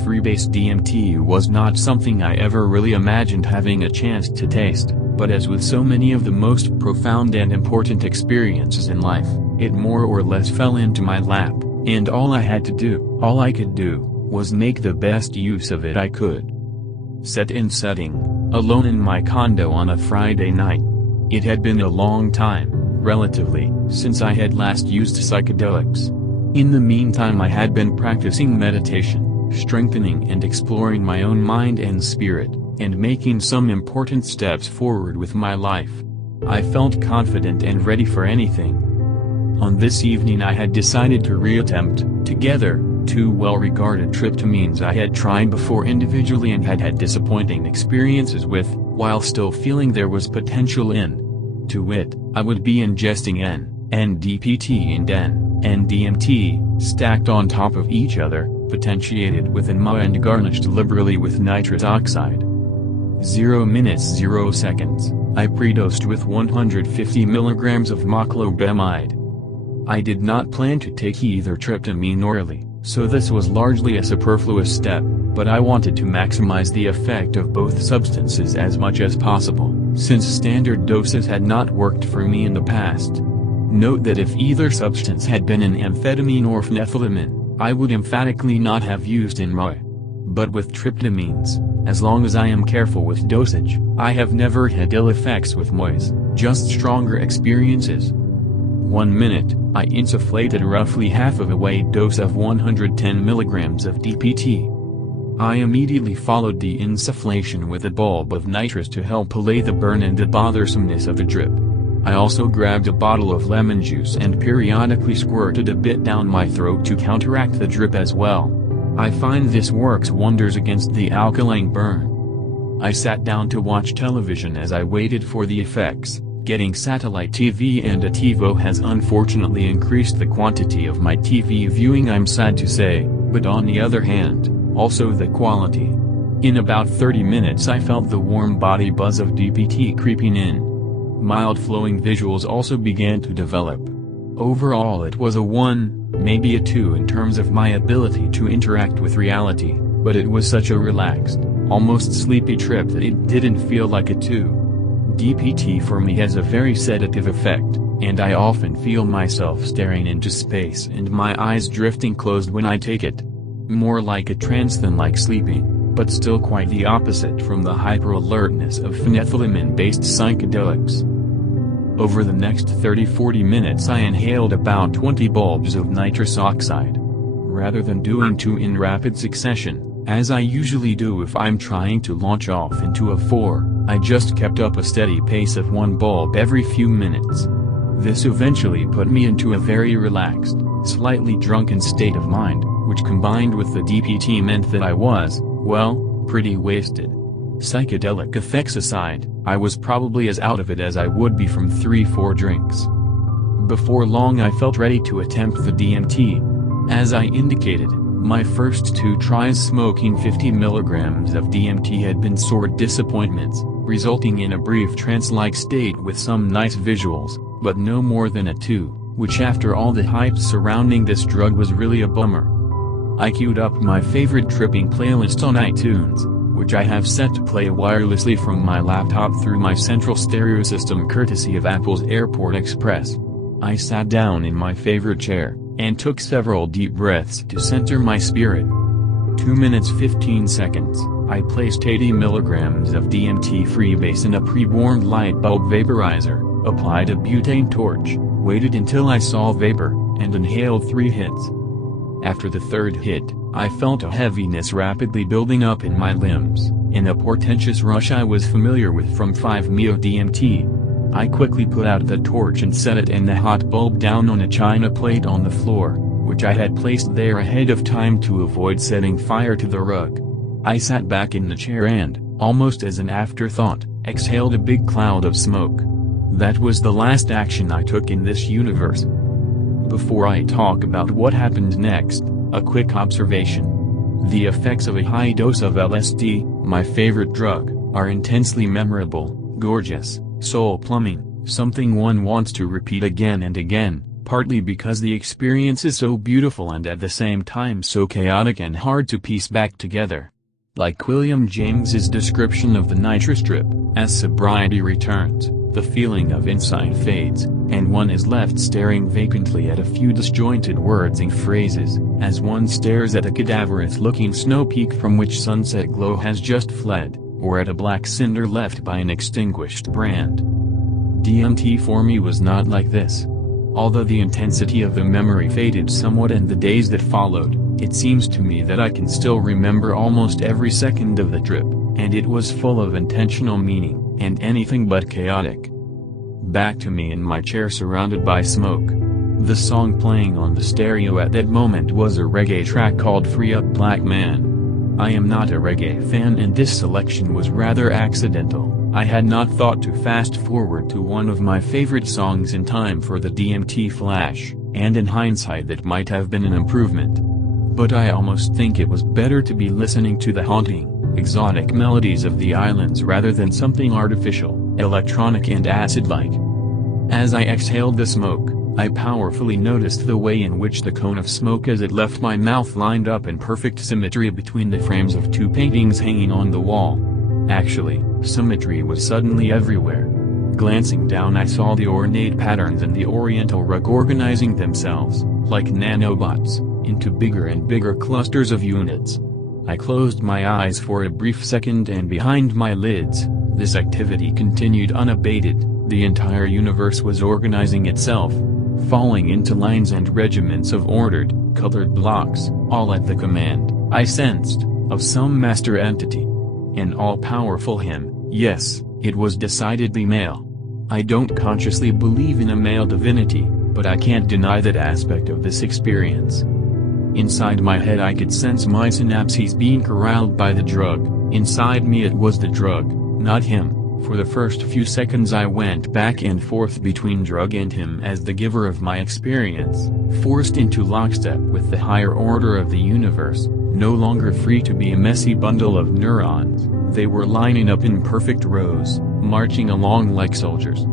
freebase DMT was not something I ever really imagined having a chance to taste, but as with so many of the most profound and important experiences in life, it more or less fell into my lap, and all I could do, was make the best use of it I could. Setting, alone in my condo on a Friday night. It had been a long time, relatively, since I had last used psychedelics. In the meantime I had been practicing meditation, strengthening and exploring my own mind and spirit, and making some important steps forward with my life. I felt confident and ready for anything. On this evening I had decided to reattempt, together, two well-regarded tryptamines I had tried before individually and had had disappointing experiences with, while still feeling there was potential in. To wit, I would be ingesting N-DPT and N-DMT, stacked on top of each other, potentiated with NMA and garnished liberally with nitrous oxide. 0 minutes 0 seconds, I predosed with 150 mg of Moclobemide. I did not plan to take either tryptamine orally, so this was largely a superfluous step, but I wanted to maximize the effect of both substances as much as possible, since standard doses had not worked for me in the past. Note that if either substance had been an amphetamine or phenethylamine, I would emphatically not have used NMA. But with tryptamines, as long as I am careful with dosage, I have never had ill effects with MOIs, just stronger experiences. 1 minute, I insufflated roughly half of a weight dose of 110 mg of DPT. I immediately followed the insufflation with a bulb of nitrous to help allay the burn and the bothersomeness of the drip. I also grabbed a bottle of lemon juice and periodically squirted a bit down my throat to counteract the drip as well. I find this works wonders against the alkaline burn. I sat down to watch television as I waited for the effects. Getting satellite TV and a TiVo has unfortunately increased the quantity of my TV viewing, I'm sad to say, but on the other hand, also the quality. In about 30 minutes I felt the warm body buzz of DPT creeping in. Mild flowing visuals also began to develop. Overall it was a 1, maybe a 2 in terms of my ability to interact with reality, but it was such a relaxed, almost sleepy trip that it didn't feel like a 2. DPT for me has a very sedative effect, and I often feel myself staring into space and my eyes drifting closed when I take it. More like a trance than like sleeping, but still quite the opposite from the hyper-alertness of phenethylamine-based psychedelics. Over the next 30-40 minutes I inhaled about 20 bulbs of nitrous oxide. Rather than doing 2 in rapid succession, as I usually do if I'm trying to launch off into a 4, I just kept up a steady pace of 1 bulb every few minutes. This eventually put me into a very relaxed, slightly drunken state of mind, which combined with the DPT meant that I was, well, pretty wasted. Psychedelic effects aside, I was probably as out of it as I would be from 3-4 drinks. Before long I felt ready to attempt the DMT. As I indicated, my first 2 tries smoking 50 mg of DMT had been sore disappointments, resulting in a brief trance-like state with some nice visuals, but no more than a 2, which after all the hype surrounding this drug was really a bummer. I queued up my favorite tripping playlist on iTunes, which I have set to play wirelessly from my laptop through my central stereo system courtesy of Apple's Airport Express. I sat down in my favorite chair, and took several deep breaths to center my spirit. 2 minutes 15 seconds, I placed 80 mg of DMT freebase in a pre-warmed light bulb vaporizer, applied a butane torch, waited until I saw vapor, and inhaled 3 hits. After the 3rd hit, I felt a heaviness rapidly building up in my limbs, in a portentous rush I was familiar with from 5-MeO DMT. I quickly put out the torch and set it and the hot bulb down on a china plate on the floor, which I had placed there ahead of time to avoid setting fire to the rug. I sat back in the chair and, almost as an afterthought, exhaled a big cloud of smoke. That was the last action I took in this universe. Before I talk about what happened next, a quick observation. The effects of a high dose of LSD, my favorite drug, are intensely memorable, gorgeous, soul-plumbing, something one wants to repeat again and again, partly because the experience is so beautiful and at the same time so chaotic and hard to piece back together. Like William James's description of the nitrous trip, as sobriety returns, the feeling of insight fades, and one is left staring vacantly at a few disjointed words and phrases, as one stares at a cadaverous-looking snow peak from which sunset glow has just fled, or at a black cinder left by an extinguished brand. DMT for me was not like this. Although the intensity of the memory faded somewhat in the days that followed, it seems to me that I can still remember almost every second of the trip, and it was full of intentional meaning, and anything but chaotic. Back to me in my chair surrounded by smoke. The song playing on the stereo at that moment was a reggae track called Free Up Black Man. I am not a reggae fan and this selection was rather accidental. I had not thought to fast forward to one of my favorite songs in time for the DMT flash, and in hindsight that might have been an improvement. But I almost think it was better to be listening to the haunting, exotic melodies of the islands rather than something artificial, electronic and acid-like. As I exhaled the smoke, I powerfully noticed the way in which the cone of smoke as it left my mouth lined up in perfect symmetry between the frames of two paintings hanging on the wall. Actually, symmetry was suddenly everywhere. Glancing down I saw the ornate patterns in the oriental rug organizing themselves, like nanobots, into bigger and bigger clusters of units. I closed my eyes for a brief second and behind my lids, this activity continued unabated. The entire universe was organizing itself, falling into lines and regiments of ordered, colored blocks, all at the command, I sensed, of some master entity. An all-powerful him. Yes, it was decidedly male. I don't consciously believe in a male divinity, but I can't deny that aspect of this experience. Inside my head I could sense my synapses being corralled by the drug. Inside me it was the drug, not him. For the first few seconds I went back and forth between drug and him as the giver of my experience, forced into lockstep with the higher order of the universe, no longer free to be a messy bundle of neurons. They were lining up in perfect rows, marching along like soldiers.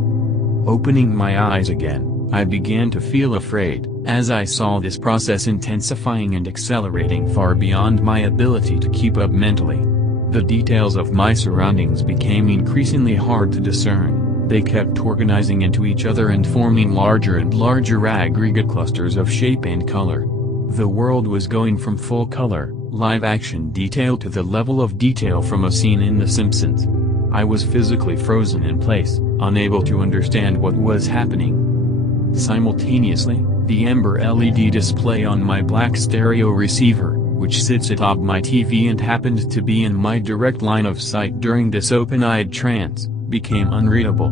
Opening my eyes again, I began to feel afraid, as I saw this process intensifying and accelerating far beyond my ability to keep up mentally. The details of my surroundings became increasingly hard to discern. They kept organizing into each other and forming larger and larger aggregate clusters of shape and color. The world was going from full color, live-action detail to the level of detail from a scene in The Simpsons. I was physically frozen in place, unable to understand what was happening. Simultaneously, the amber LED display on my black stereo receiver, which sits atop my TV and happened to be in my direct line of sight during this open-eyed trance, became unreadable.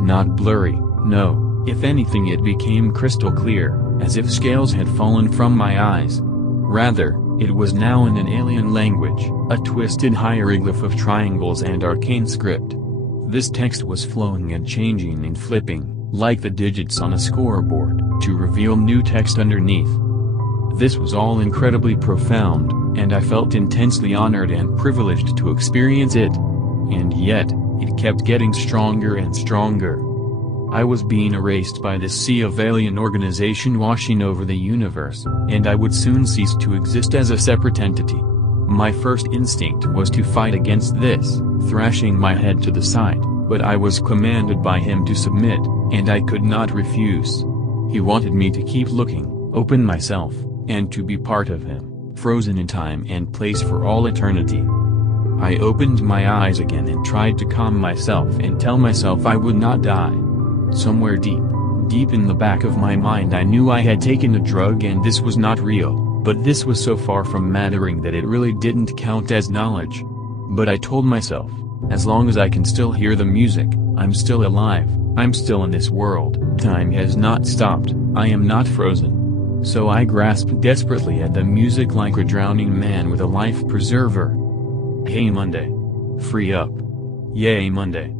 Not blurry, no, if anything it became crystal clear, as if scales had fallen from my eyes. Rather, it was now in an alien language, a twisted hieroglyph of triangles and arcane script. This text was flowing and changing and flipping, like the digits on a scoreboard, to reveal new text underneath. This was all incredibly profound, and I felt intensely honored and privileged to experience it. And yet, it kept getting stronger and stronger. I was being erased by this sea of alien organization washing over the universe, and I would soon cease to exist as a separate entity. My first instinct was to fight against this, thrashing my head to the side, but I was commanded by him to submit, and I could not refuse. He wanted me to keep looking, open myself, and to be part of him, frozen in time and place for all eternity. I opened my eyes again and tried to calm myself and tell myself I would not die. Somewhere deep in the back of my mind I knew I had taken a drug and this was not real, but this was so far from mattering that it really didn't count as knowledge. But I told myself, as long as I can still hear the music, I'm still alive, I'm still in this world, time has not stopped, I am not frozen. So I grasped desperately at the music like a drowning man with a life preserver. Hey Monday. Free up. Yay Monday.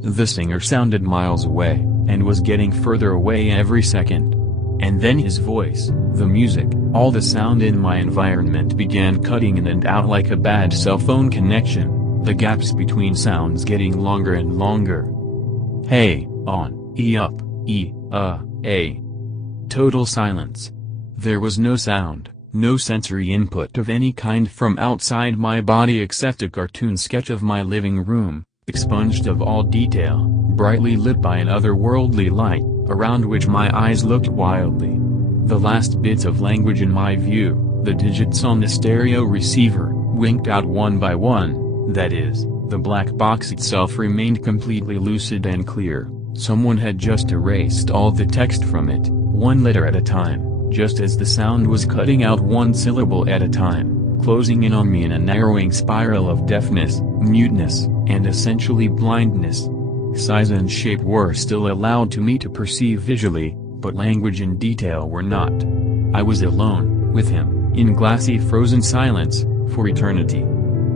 The singer sounded miles away, and was getting further away every second. And then his voice, the music, all the sound in my environment began cutting in and out like a bad cell phone connection, the gaps between sounds getting longer and longer. Hey, on, E up, E, A. total silence. There was no sound, no sensory input of any kind from outside my body except a cartoon sketch of my living room, expunged of all detail, brightly lit by an otherworldly light, around which my eyes looked wildly. The last bits of language in my view, the digits on the stereo receiver, winked out one by one, that is, the black box itself remained completely lucid and clear. Someone had just erased all the text from it, one letter at a time, just as the sound was cutting out one syllable at a time, closing in on me in a narrowing spiral of deafness, muteness, and essentially blindness. Size and shape were still allowed to me to perceive visually, but language and detail were not. I was alone, with him, in glassy frozen silence, for eternity.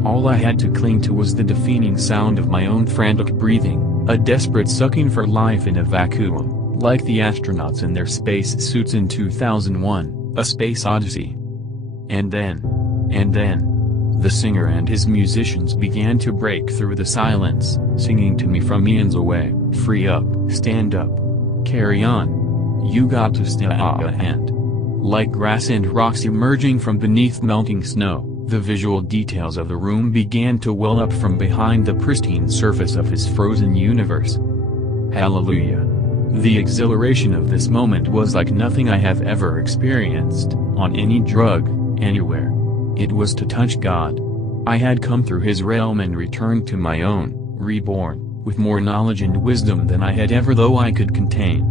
All I had to cling to was the deafening sound of my own frantic breathing, a desperate sucking for life in a vacuum, like the astronauts in their space suits in 2001, A Space Odyssey. And then, the singer and his musicians began to break through the silence, singing to me from eons away, "Free up, stand up. Carry on. You got to stay and." Like grass and rocks emerging from beneath melting snow, the visual details of the room began to well up from behind the pristine surface of his frozen universe. Hallelujah. The exhilaration of this moment was like nothing I have ever experienced, on any drug, anywhere. It was to touch God. I had come through his realm and returned to my own, reborn, with more knowledge and wisdom than I had ever though I could contain.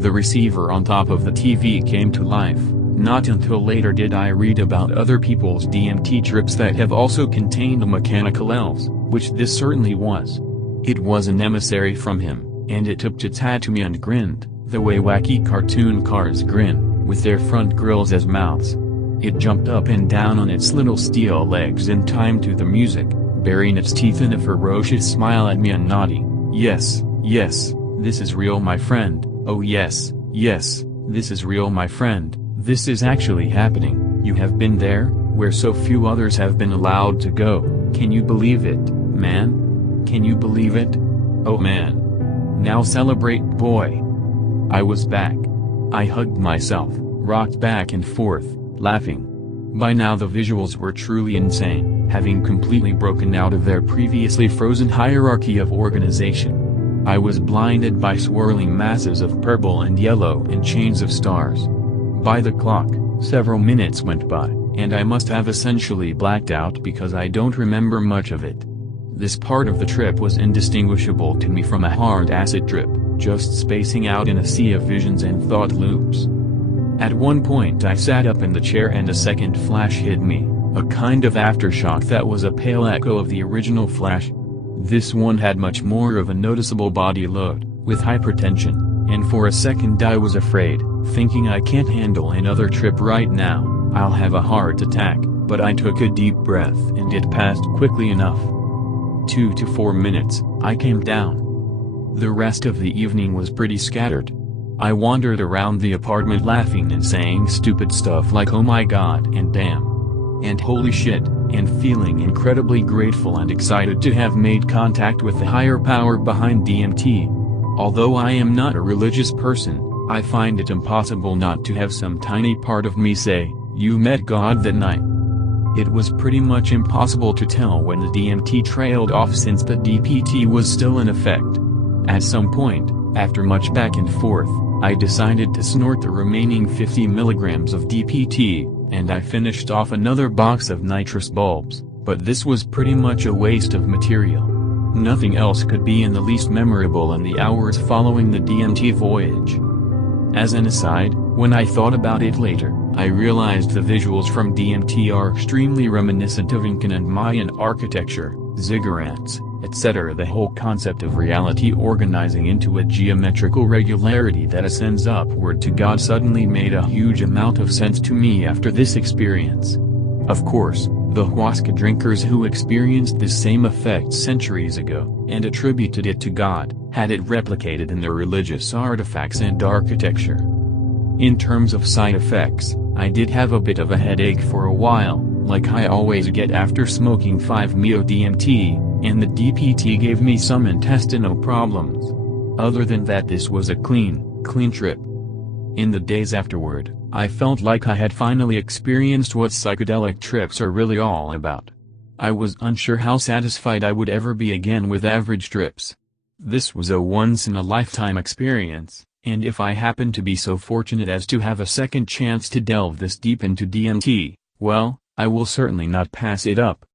The receiver on top of the TV came to life. Not until later did I read about other people's DMT trips that have also contained a mechanical elves, which this certainly was. It was an emissary from him, and it tipped its hat to me and grinned, the way wacky cartoon cars grin, with their front grills as mouths. It jumped up and down on its little steel legs in time to the music, baring its teeth in a ferocious smile at me and nodding, "Yes, yes, this is real my friend, oh yes, yes, this is real my friend. This is actually happening. You have been there, where so few others have been allowed to go. Can you believe it, man? Can you believe it? Oh man. Now celebrate, boy." I was back. I hugged myself, rocked back and forth, laughing. By now the visuals were truly insane, having completely broken out of their previously frozen hierarchy of organization. I was blinded by swirling masses of purple and yellow and chains of stars. By the clock, several minutes went by, and I must have essentially blacked out because I don't remember much of it. This part of the trip was indistinguishable to me from a hard acid trip, just spacing out in a sea of visions and thought loops. At one point I sat up in the chair and a second flash hit me, a kind of aftershock that was a pale echo of the original flash. This one had much more of a noticeable body load, with hypertension, and for a second I was afraid, thinking I can't handle another trip right now, I'll have a heart attack, but I took a deep breath and it passed quickly enough. 2 to 4 minutes, I came down. The rest of the evening was pretty scattered. I wandered around the apartment laughing and saying stupid stuff like "oh my god" and "damn" and "holy shit," and feeling incredibly grateful and excited to have made contact with the higher power behind DMT. Although I am not a religious person, I find it impossible not to have some tiny part of me say, "You met God that night." It was pretty much impossible to tell when the DMT trailed off since the DPT was still in effect. At some point, after much back and forth, I decided to snort the remaining 50 milligrams of DPT, and I finished off another box of nitrous bulbs, but this was pretty much a waste of material. Nothing else could be in the least memorable in the hours following the DMT voyage. As an aside, when I thought about it later, I realized the visuals from DMT are extremely reminiscent of Incan and Mayan architecture, ziggurats, etc. The whole concept of reality organizing into a geometrical regularity that ascends upward to God suddenly made a huge amount of sense to me after this experience. Of course, the ayahuasca drinkers who experienced this same effect centuries ago, and attributed it to God, had it replicated in their religious artifacts and architecture. In terms of side effects, I did have a bit of a headache for a while, like I always get after smoking 5-MeO-DMT, and the DPT gave me some intestinal problems. Other than that, this was a clean trip. In the days afterward, I felt like I had finally experienced what psychedelic trips are really all about. I was unsure how satisfied I would ever be again with average trips. This was a once-in-a-lifetime experience, and if I happen to be so fortunate as to have a second chance to delve this deep into DMT, well, I will certainly not pass it up.